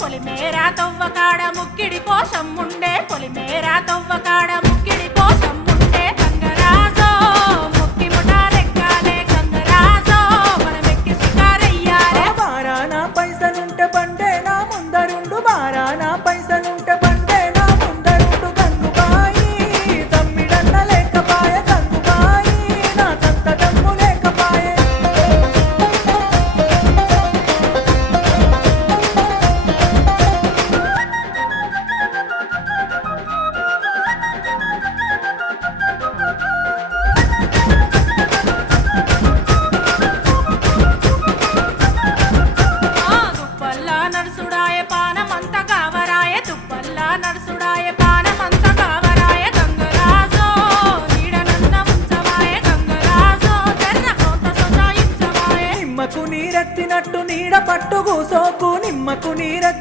పొలిమేరా తవ్వకాడ ముక్కిడి కోసం ఉండే పొలిమేరా తవ్వకాడ ముక్కిడి కోసం ఉండే గంగరాజో ముక్కి ముఠాలెక్కాలే గంగరాజో మనం ఎక్కి శికారయ్యాలే పైసలుంటే పంట నీరెత్తినట్టు నీడ పట్టుకు సోకు నిమ్మకు నీరెత్తి